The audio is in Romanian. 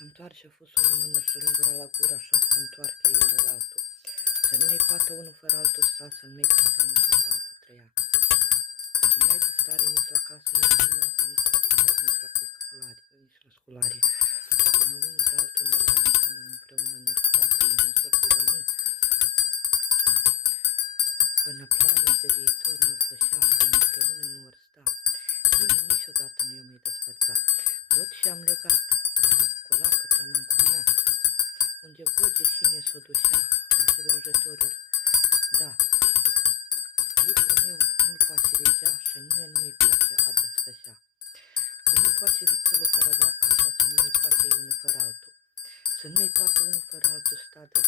se întoarce fusul român și lingura la gură, așa se întoarce unul la altul. Să nu mai poată unul fără altul sta, să nu mai poată unul fără altul trăia. Să nu ai de stare nici la casă, nici frumoasă, nici la cucare, nici la culcăculare, nici la sculare. Până unul de altul ne dea, până împreună ne sta, până nu s-ar cuvăni. Până planul de viitor nu-l fășea, până împreună nu or sta. Nimeni niciodată nu i-o mai despărța. Tot și-am legat, cu lacăt am încuniat, unde voge cine s-o dușea, la ce drăjători da. Lucrul meu nu-l poate regea și nimeni nu-i place a desfășa. Cum nu poate vițelul fără vacă, așa să nu-i poate unul fără altul. Să nu-i poate unul fără altul sta de